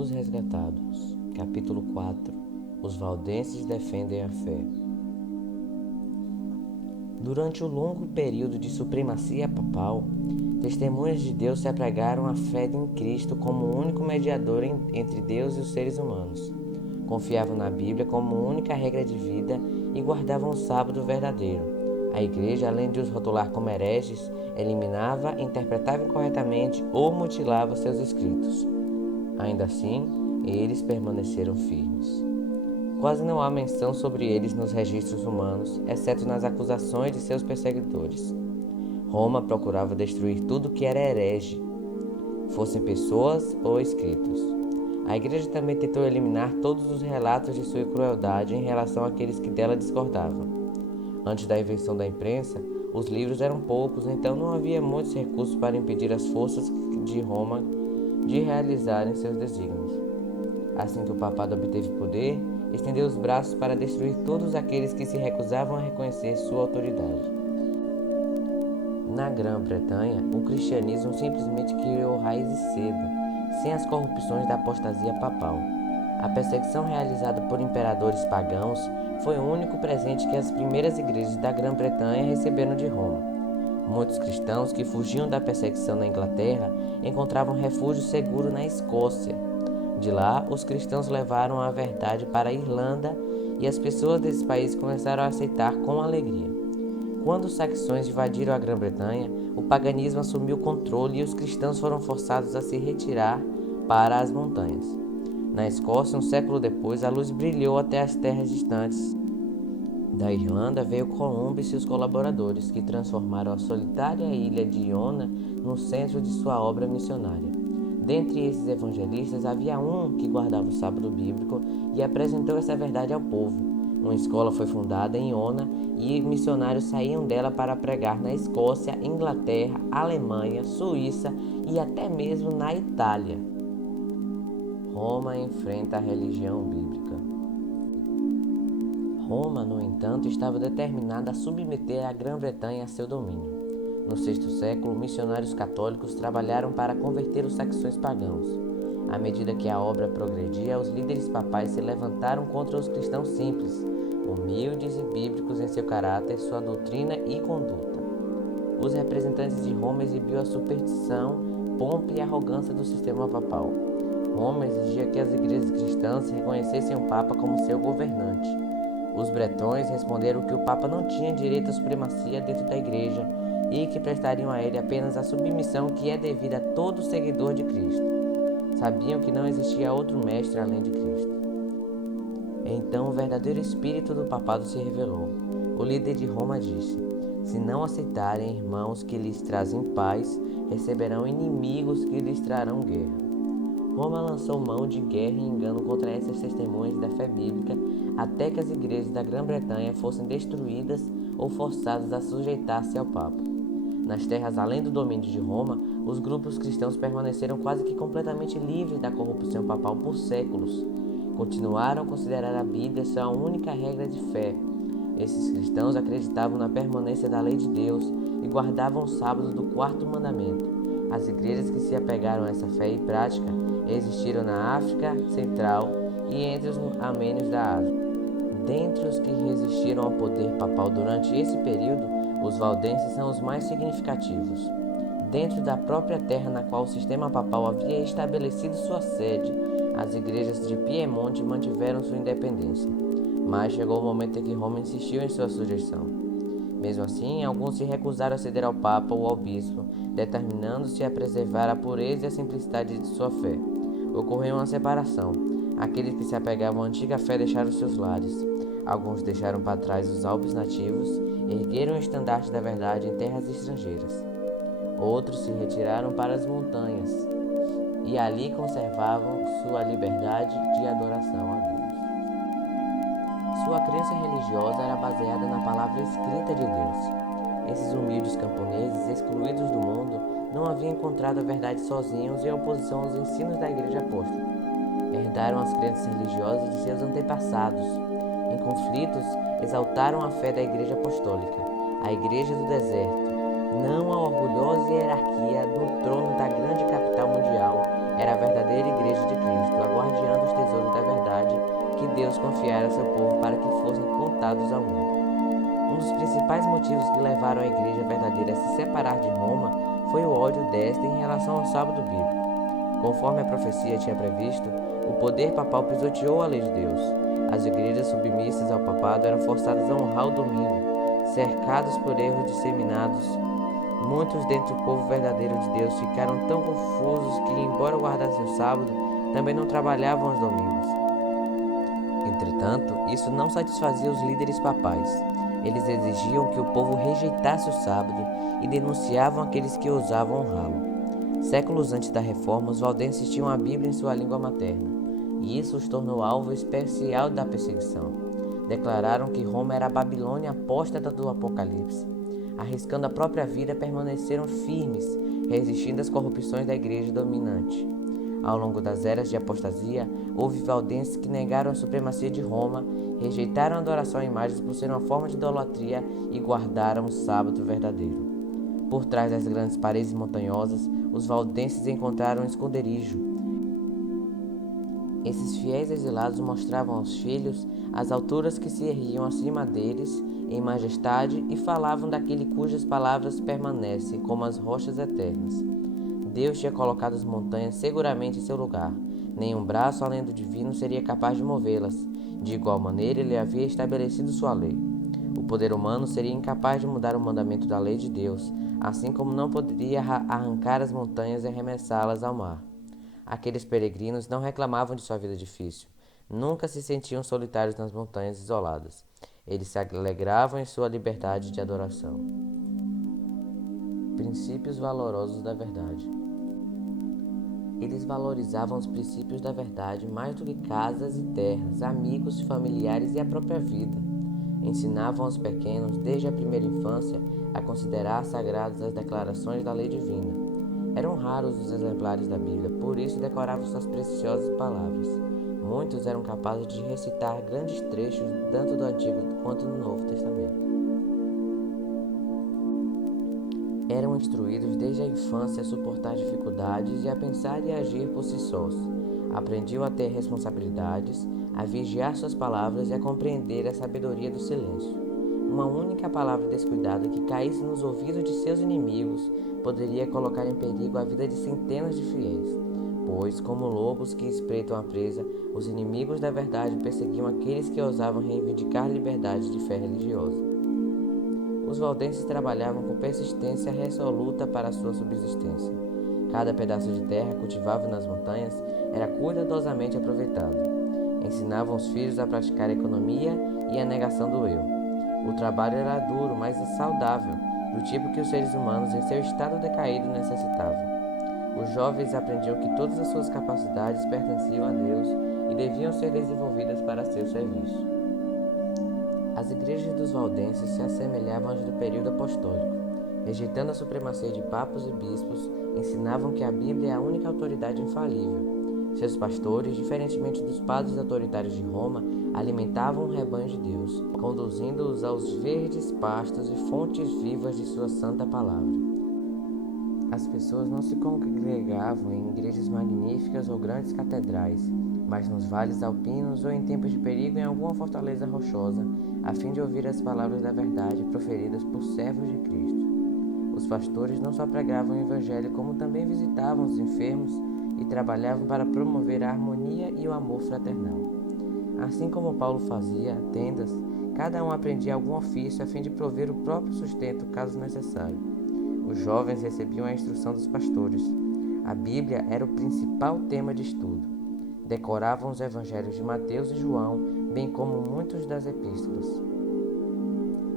Os Resgatados. Capítulo 4. Os valdenses defendem a fé. Durante o longo período de supremacia papal, testemunhas de Deus se apegaram à fé em Cristo como o único mediador entre Deus e os seres humanos. Confiavam na Bíblia como única regra de vida e guardavam o sábado verdadeiro. A Igreja, além de os rotular como hereges, eliminava, interpretava incorretamente ou mutilava seus escritos. Ainda assim, eles permaneceram firmes. Quase não há menção sobre eles nos registros humanos, exceto nas acusações de seus perseguidores. Roma procurava destruir tudo que era herege, fossem pessoas ou escritos. A Igreja também tentou eliminar todos os relatos de sua crueldade em relação àqueles que dela discordavam. Antes da invenção da imprensa, os livros eram poucos, então não havia muitos recursos para impedir as forças de Roma de realizarem seus desígnios. Assim que o papado obteve poder, estendeu os braços para destruir todos aqueles que se recusavam a reconhecer sua autoridade. Na Grã-Bretanha, o cristianismo simplesmente criou raízes cedo, sem as corrupções da apostasia papal. A perseguição realizada por imperadores pagãos foi o único presente que as primeiras igrejas da Grã-Bretanha receberam de Roma. Muitos cristãos que fugiam da perseguição na Inglaterra encontravam refúgio seguro na Escócia. De lá, os cristãos levaram a verdade para a Irlanda e as pessoas desse país começaram a aceitar com alegria. Quando os saxões invadiram a Grã-Bretanha, o paganismo assumiu o controle e os cristãos foram forçados a se retirar para as montanhas. Na Escócia, um século depois, a luz brilhou até as terras distantes. Da Irlanda veio Colombo e seus colaboradores, que transformaram a solitária ilha de Iona no centro de sua obra missionária. Dentre esses evangelistas havia um que guardava o sábado bíblico e apresentou essa verdade ao povo. Uma escola foi fundada em Iona e missionários saíam dela para pregar na Escócia, Inglaterra, Alemanha, Suíça e até mesmo na Itália. Roma enfrenta a religião bíblica. Roma, no entanto, estava determinada a submeter a Grã-Bretanha a seu domínio. No sexto século, missionários católicos trabalharam para converter os saxões pagãos. À medida que a obra progredia, os líderes papais se levantaram contra os cristãos simples, humildes e bíblicos em seu caráter, sua doutrina e conduta. Os representantes de Roma exibiam a superstição, pompa e arrogância do sistema papal. Roma exigia que as igrejas cristãs reconhecessem o Papa como seu governante. Os bretões responderam que o Papa não tinha direito à supremacia dentro da igreja e que prestariam a ele apenas a submissão que é devida a todo seguidor de Cristo. Sabiam que não existia outro mestre além de Cristo. Então o verdadeiro espírito do papado se revelou. O líder de Roma disse: "Se não aceitarem irmãos que lhes trazem paz, receberão inimigos que lhes trarão guerra." Roma lançou mão de guerra e engano contra essas testemunhas da fé bíblica até que as igrejas da Grã-Bretanha fossem destruídas ou forçadas a sujeitar-se ao Papa. Nas terras além do domínio de Roma, os grupos cristãos permaneceram quase que completamente livres da corrupção papal por séculos. Continuaram a considerar a Bíblia sua única regra de fé. Esses cristãos acreditavam na permanência da lei de Deus e guardavam o sábado do quarto mandamento. As igrejas que se apegaram a essa fé e prática existiram na África Central e entre os armênios da Ásia. Dentre os que resistiram ao poder papal durante esse período, os valdenses são os mais significativos. Dentro da própria terra na qual o sistema papal havia estabelecido sua sede, as igrejas de Piemonte mantiveram sua independência. Mas chegou o momento em que Roma insistiu em sua sujeição. Mesmo assim, alguns se recusaram a ceder ao Papa ou ao Bispo, determinando-se a preservar a pureza e a simplicidade de sua fé. Ocorreu uma separação. Aqueles que se apegavam à antiga fé deixaram seus lares. Alguns deixaram para trás os Alpes nativos e ergueram o estandarte da verdade em terras estrangeiras. Outros se retiraram para as montanhas e ali conservavam sua liberdade de adoração a Deus. Sua crença religiosa era baseada na palavra escrita de Deus. Esses humildes camponeses, excluídos do mundo, não haviam encontrado a verdade sozinhos em oposição aos ensinos da Igreja Apóstata. Herdaram as crenças religiosas de seus antepassados. Em conflitos, exaltaram a fé da Igreja Apostólica, a Igreja do Deserto. Não a orgulhosa hierarquia do trono da grande capital mundial, era a verdadeira Igreja de Cristo, Deus confiara a seu povo para que fossem contados ao mundo. Um dos principais motivos que levaram a igreja verdadeira a se separar de Roma foi o ódio desta em relação ao sábado bíblico. Conforme a profecia tinha previsto, o poder papal pisoteou a lei de Deus. As igrejas submissas ao papado eram forçadas a honrar o domingo, cercados por erros disseminados. Muitos dentre o povo verdadeiro de Deus ficaram tão confusos que, embora guardassem o sábado, também não trabalhavam aos domingos. Entretanto, isso não satisfazia os líderes papais. Eles exigiam que o povo rejeitasse o sábado e denunciavam aqueles que ousavam honrá-lo. Séculos antes da reforma, os valdenses tinham a Bíblia em sua língua materna, e isso os tornou alvo especial da perseguição. Declararam que Roma era a Babilônia apóstata do Apocalipse. Arriscando a própria vida, permaneceram firmes, resistindo às corrupções da igreja dominante. Ao longo das eras de apostasia, houve valdenses que negaram a supremacia de Roma, rejeitaram a adoração a imagens por ser uma forma de idolatria e guardaram o sábado verdadeiro. Por trás das grandes paredes montanhosas, os valdenses encontraram um esconderijo. Esses fiéis exilados mostravam aos filhos as alturas que se erguiam acima deles em majestade e falavam daquele cujas palavras permanecem como as rochas eternas. Deus tinha colocado as montanhas seguramente em seu lugar. Nenhum braço além do divino seria capaz de movê-las. De igual maneira, ele havia estabelecido sua lei. O poder humano seria incapaz de mudar o mandamento da lei de Deus, assim como não poderia arrancar as montanhas e arremessá-las ao mar. Aqueles peregrinos não reclamavam de sua vida difícil. Nunca se sentiam solitários nas montanhas isoladas. Eles se alegravam em sua liberdade de adoração. Princípios valorosos da verdade. Eles valorizavam os princípios da verdade mais do que casas e terras, amigos, familiares e a própria vida. Ensinavam aos pequenos, desde a primeira infância, a considerar sagradas as declarações da lei divina. Eram raros os exemplares da Bíblia, por isso decoravam suas preciosas palavras. Muitos eram capazes de recitar grandes trechos tanto do Antigo quanto do Novo Testamento. Eram instruídos desde a infância a suportar dificuldades e a pensar e agir por si sós. Aprendiam a ter responsabilidades, a vigiar suas palavras e a compreender a sabedoria do silêncio. Uma única palavra descuidada que caísse nos ouvidos de seus inimigos poderia colocar em perigo a vida de centenas de fiéis, pois, como lobos que espreitam a presa, os inimigos da verdade perseguiam aqueles que ousavam reivindicar liberdade de fé religiosa. Os valdenses trabalhavam com persistência resoluta para sua subsistência. Cada pedaço de terra cultivável nas montanhas era cuidadosamente aproveitado. Ensinavam os filhos a praticar a economia e a negação do eu. O trabalho era duro, mas saudável, do tipo que os seres humanos em seu estado decaído necessitavam. Os jovens aprendiam que todas as suas capacidades pertenciam a Deus e deviam ser desenvolvidas para seu serviço. As igrejas dos valdenses se assemelhavam às do período apostólico. Rejeitando a supremacia de papos e bispos, ensinavam que a Bíblia é a única autoridade infalível. Seus pastores, diferentemente dos padres autoritários de Roma, alimentavam o rebanho de Deus, conduzindo-os aos verdes pastos e fontes vivas de sua santa palavra. As pessoas não se congregavam em igrejas magníficas ou grandes catedrais, mas nos vales alpinos ou em tempos de perigo em alguma fortaleza rochosa, a fim de ouvir as palavras da verdade proferidas por servos de Cristo. Os pastores não só pregavam o Evangelho, como também visitavam os enfermos e trabalhavam para promover a harmonia e o amor fraternal. Assim como Paulo fazia tendas, cada um aprendia algum ofício a fim de prover o próprio sustento caso necessário. Os jovens recebiam a instrução dos pastores. A Bíblia era o principal tema de estudo. Decoravam os evangelhos de Mateus e João, bem como muitos das epístolas.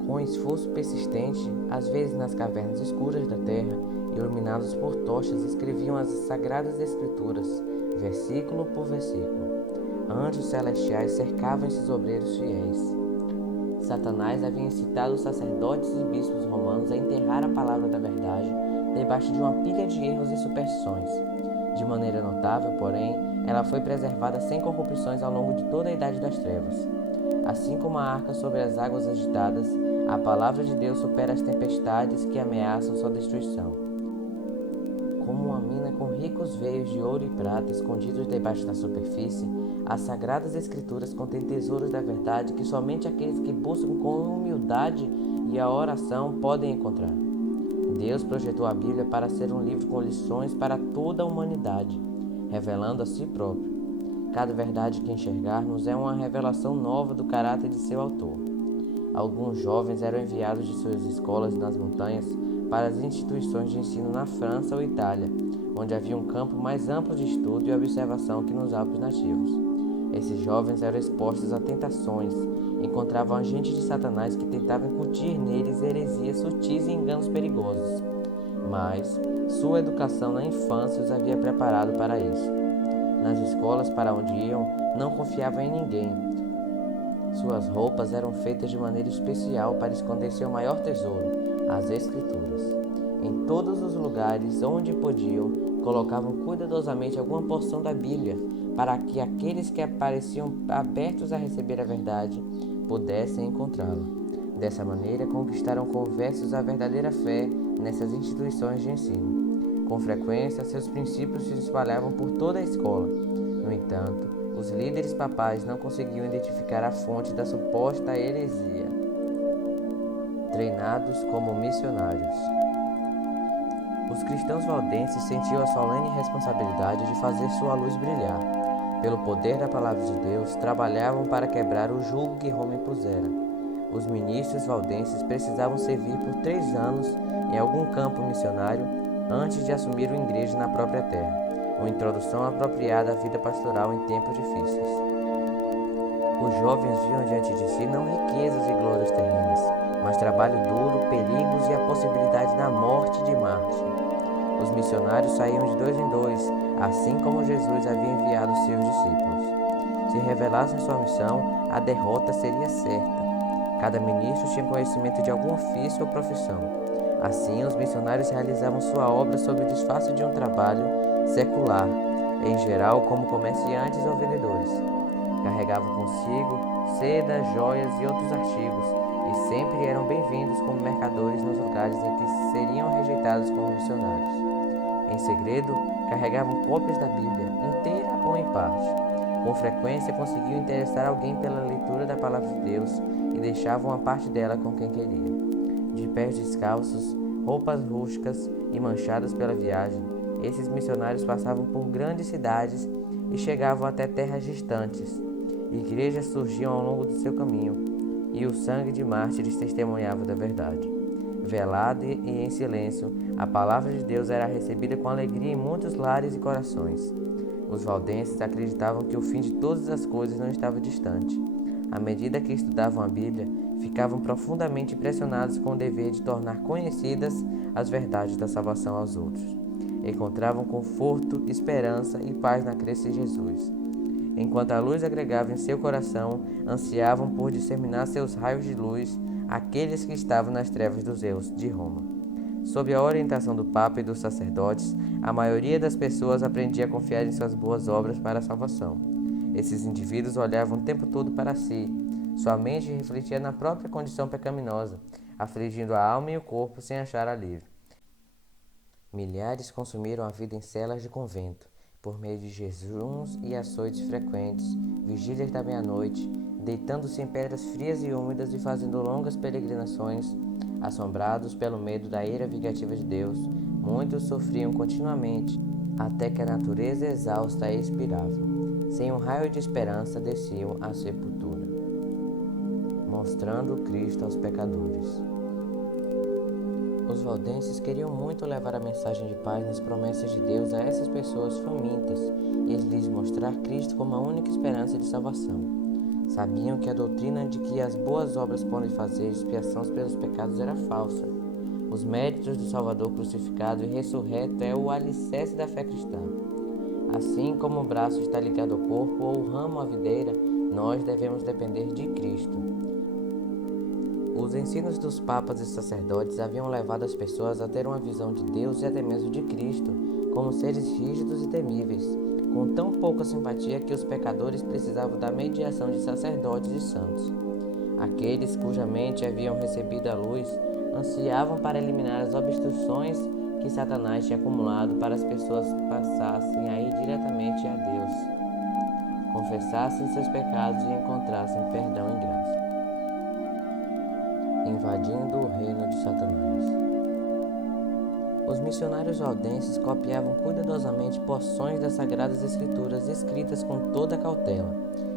Com esforço persistente, às vezes nas cavernas escuras da terra, iluminados por tochas, escreviam as sagradas escrituras, versículo por versículo. Anjos celestiais cercavam esses obreiros fiéis. Satanás havia incitado os sacerdotes e bispos romanos a enterrar a palavra da verdade debaixo de uma pilha de erros e superstições. De maneira notável, porém, ela foi preservada sem corrupções ao longo de toda a Idade das Trevas. Assim como a arca sobre as águas agitadas, a palavra de Deus supera as tempestades que ameaçam sua destruição. Como uma mina com ricos veios de ouro e prata escondidos debaixo da superfície, as sagradas escrituras contêm tesouros da verdade que somente aqueles que buscam com humildade e a oração podem encontrar. Deus projetou a Bíblia para ser um livro com lições para toda a humanidade, revelando a si próprio. Cada verdade que enxergarmos é uma revelação nova do caráter de seu autor. Alguns jovens eram enviados de suas escolas nas montanhas para as instituições de ensino na França ou Itália, onde havia um campo mais amplo de estudo e observação que nos Alpes nativos. Esses jovens eram expostos a tentações, encontravam agentes de Satanás que tentavam incutir neles heresias sutis e enganos perigosos. Mas sua educação na infância os havia preparado para isso. Nas escolas para onde iam, não confiavam em ninguém. Suas roupas eram feitas de maneira especial para esconder seu maior tesouro, as Escrituras. Em todos os lugares onde podiam, colocavam cuidadosamente alguma porção da Bíblia, para que aqueles que pareciam abertos a receber a verdade pudessem encontrá-la. Dessa maneira, conquistaram conversos a verdadeira fé nessas instituições de ensino. Com frequência, seus princípios se espalhavam por toda a escola. No entanto, os líderes papais não conseguiam identificar a fonte da suposta heresia. Treinados como missionários. Os cristãos valdenses sentiam a solene responsabilidade de fazer sua luz brilhar. Pelo poder da palavra de Deus, trabalhavam para quebrar o jugo que Roma impusera. Os ministros valdenses precisavam servir por 3 anos em algum campo missionário antes de assumir uma igreja na própria terra, uma introdução apropriada à vida pastoral em tempos difíceis. Os jovens viam diante de si não riquezas e glórias terrenas, mas trabalho duro, perigos e a possibilidade da morte de Marte. Os missionários saíam de 2 em 2, assim como Jesus havia enviado seus discípulos. Se revelassem sua missão, a derrota seria certa. Cada ministro tinha conhecimento de algum ofício ou profissão. Assim, os missionários realizavam sua obra sob o disfarce de um trabalho secular, em geral como comerciantes ou vendedores. Carregavam consigo seda, joias e outros artigos, e sempre eram bem-vindos como mercadores nos lugares em que seriam rejeitados como missionários. Em segredo, carregavam cópias da Bíblia, inteira ou em parte. Com frequência conseguiam interessar alguém pela leitura da palavra de Deus e deixavam uma parte dela com quem queria. De pés descalços, roupas rústicas e manchadas pela viagem, esses missionários passavam por grandes cidades e chegavam até terras distantes. Igrejas surgiam ao longo do seu caminho, e o sangue de mártires testemunhava da verdade. Velada e em silêncio, a palavra de Deus era recebida com alegria em muitos lares e corações. Os valdenses acreditavam que o fim de todas as coisas não estava distante. À medida que estudavam a Bíblia, ficavam profundamente impressionados com o dever de tornar conhecidas as verdades da salvação aos outros. Encontravam conforto, esperança e paz na crença em Jesus. Enquanto a luz agregava em seu coração, ansiavam por disseminar seus raios de luz àqueles que estavam nas trevas dos erros de Roma. Sob a orientação do Papa e dos sacerdotes, a maioria das pessoas aprendia a confiar em suas boas obras para a salvação. Esses indivíduos olhavam o tempo todo para si. Sua mente refletia na própria condição pecaminosa, afligindo a alma e o corpo sem achar alívio. Milhares consumiram a vida em celas de convento, por meio de jejuns e açoites frequentes, vigílias da meia-noite, deitando-se em pedras frias e úmidas e fazendo longas peregrinações. Assombrados pelo medo da ira vingativa de Deus, muitos sofriam continuamente, até que a natureza exausta expirava. Sem um raio de esperança, desciam à sepultura, mostrando Cristo aos pecadores. Os valdenses queriam muito levar a mensagem de paz nas promessas de Deus a essas pessoas famintas e lhes mostrar Cristo como a única esperança de salvação. Sabiam que a doutrina de que as boas obras podem fazer expiação pelos pecados era falsa. Os méritos do Salvador crucificado e ressurreto é o alicerce da fé cristã. Assim como o braço está ligado ao corpo ou o ramo à videira, nós devemos depender de Cristo. Os ensinos dos papas e sacerdotes haviam levado as pessoas a ter uma visão de Deus e até mesmo de Cristo como seres rígidos e temíveis, com tão pouca simpatia que os pecadores precisavam da mediação de sacerdotes e santos. Aqueles cuja mente haviam recebido a luz ansiavam para eliminar as obstruções que Satanás tinha acumulado para as pessoas passassem a ir diretamente a Deus, confessassem seus pecados e encontrassem perdão e graça. Invadindo o reino de Satanás. Os missionários valdenses copiavam cuidadosamente porções das Sagradas Escrituras escritas com toda cautela.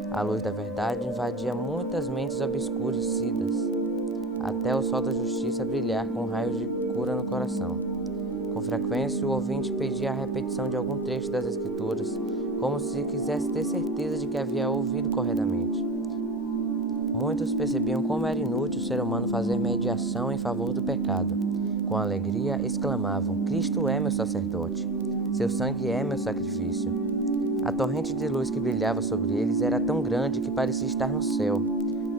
A luz da verdade invadia muitas mentes obscurecidas, até o sol da justiça brilhar com raios de cura no coração. Com frequência, o ouvinte pedia a repetição de algum trecho das Escrituras, como se quisesse ter certeza de que havia ouvido corretamente. Muitos percebiam como era inútil o ser humano fazer mediação em favor do pecado. Com alegria, exclamavam: Cristo é meu sacerdote, seu sangue é meu sacrifício. A torrente de luz que brilhava sobre eles era tão grande que parecia estar no céu.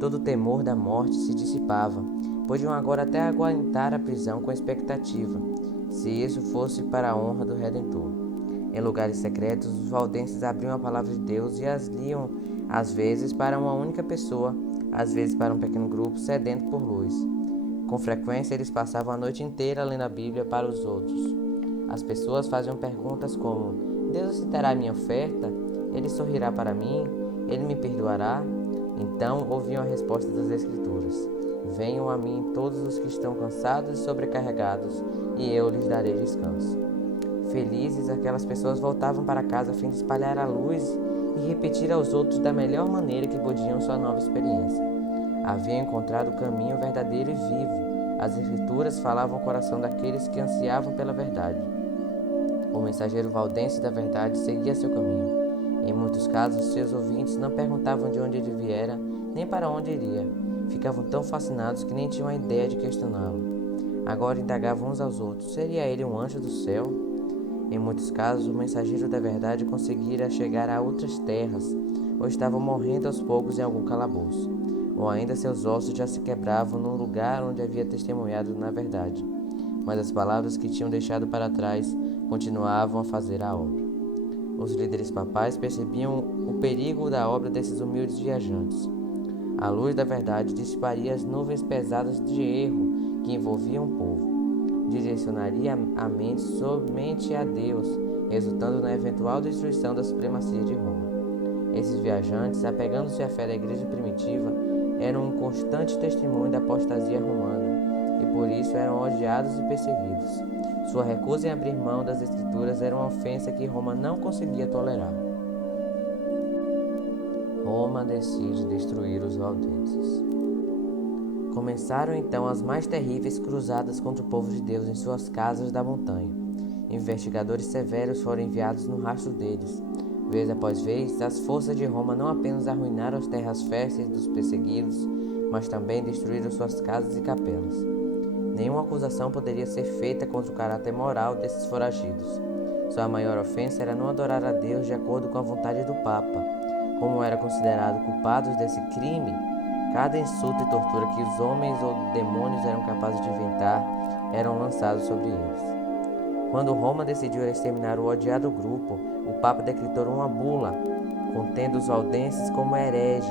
Todo o temor da morte se dissipava. Podiam agora até aguentar a prisão com expectativa, se isso fosse para a honra do Redentor. Em lugares secretos, os valdenses abriam a palavra de Deus e as liam, às vezes para uma única pessoa, às vezes para um pequeno grupo sedento por luz. Com frequência, eles passavam a noite inteira lendo a Bíblia para os outros. As pessoas faziam perguntas como: Deus aceitará minha oferta? Ele sorrirá para mim? Ele me perdoará? Então ouviam a resposta das Escrituras: Venham a mim todos os que estão cansados e sobrecarregados, e eu lhes darei descanso. Felizes, aquelas pessoas voltavam para casa a fim de espalhar a luz e repetir aos outros da melhor maneira que podiam sua nova experiência. Haviam encontrado o caminho verdadeiro e vivo. As Escrituras falavam ao coração daqueles que ansiavam pela verdade. O mensageiro valdense da verdade seguia seu caminho. Em muitos casos, seus ouvintes não perguntavam de onde ele viera, nem para onde iria. Ficavam tão fascinados que nem tinham a ideia de questioná-lo. Agora indagavam uns aos outros: seria ele um anjo do céu? Em muitos casos, o mensageiro da verdade conseguira chegar a outras terras, ou estava morrendo aos poucos em algum calabouço, ou ainda seus ossos já se quebravam no lugar onde havia testemunhado na verdade. Mas as palavras que tinham deixado para trás continuavam a fazer a obra. Os líderes papais percebiam o perigo da obra desses humildes viajantes. A luz da verdade dissiparia as nuvens pesadas de erro que envolviam o povo. Direcionaria a mente somente a Deus, resultando na eventual destruição da supremacia de Roma. Esses viajantes, apegando-se à fé da igreja primitiva, eram um constante testemunho da apostasia romana, e por isso eram odiados e perseguidos. Sua recusa em abrir mão das Escrituras era uma ofensa que Roma não conseguia tolerar. Roma decide destruir os valdenses. Começaram então as mais terríveis cruzadas contra o povo de Deus em suas casas da montanha. Investigadores severos foram enviados no rastro deles. Vez após vez, as forças de Roma não apenas arruinaram as terras férteis dos perseguidos, mas também destruíram suas casas e capelas. Nenhuma acusação poderia ser feita contra o caráter moral desses foragidos. Sua maior ofensa era não adorar a Deus de acordo com a vontade do Papa. Como eram considerados culpados desse crime, cada insulto e tortura que os homens ou demônios eram capazes de inventar eram lançados sobre eles. Quando Roma decidiu exterminar o odiado grupo, o Papa decretou uma bula, contendo os valdenses como hereges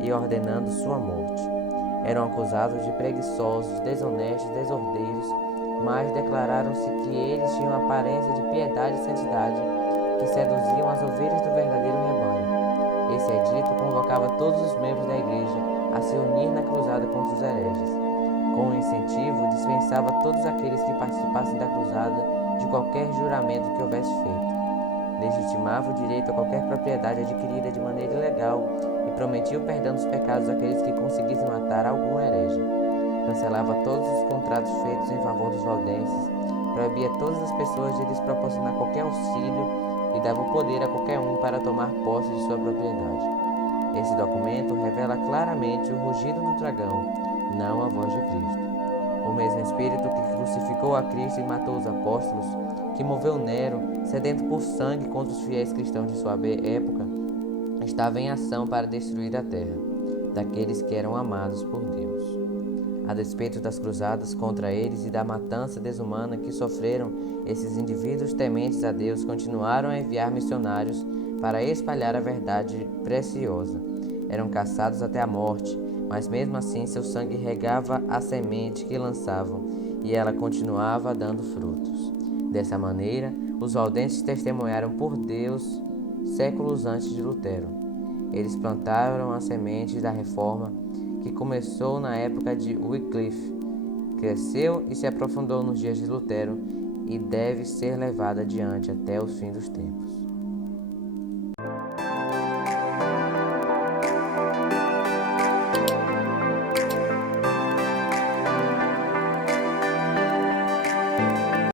e ordenando sua morte. Eram acusados de preguiçosos, desonestos, desordeiros, mas declararam-se que eles tinham aparência de piedade e santidade, que seduziam as ovelhas do verdadeiro rebanho. Esse edito convocava todos os membros da igreja a se unir na cruzada contra os hereges. Com o incentivo, dispensava todos aqueles que participassem da cruzada de qualquer juramento que houvesse feito. Legitimava o direito a qualquer propriedade adquirida de maneira ilegal e prometia o perdão dos pecados àqueles que conseguissem matar algum herege. Cancelava todos os contratos feitos em favor dos valdenses, proibia todas as pessoas de lhes proporcionar qualquer auxílio e dava o poder a qualquer um para tomar posse de sua propriedade. Esse documento revela claramente o rugido do dragão, não a voz de Cristo. O mesmo Espírito que crucificou a Cristo e matou os apóstolos, que moveu Nero, sedento por sangue contra os fiéis cristãos de sua época, estava em ação para destruir a terra, daqueles que eram amados por Deus. A despeito das cruzadas contra eles e da matança desumana que sofreram, esses indivíduos tementes a Deus continuaram a enviar missionários para espalhar a verdade preciosa. Eram caçados até a morte, mas mesmo assim seu sangue regava a semente que lançavam, e ela continuava dando frutos. Dessa maneira, os valdenses testemunharam por Deus séculos antes de Lutero. Eles plantaram as sementes da reforma que começou na época de Wycliffe, cresceu e se aprofundou nos dias de Lutero e deve ser levada adiante até o fim dos tempos.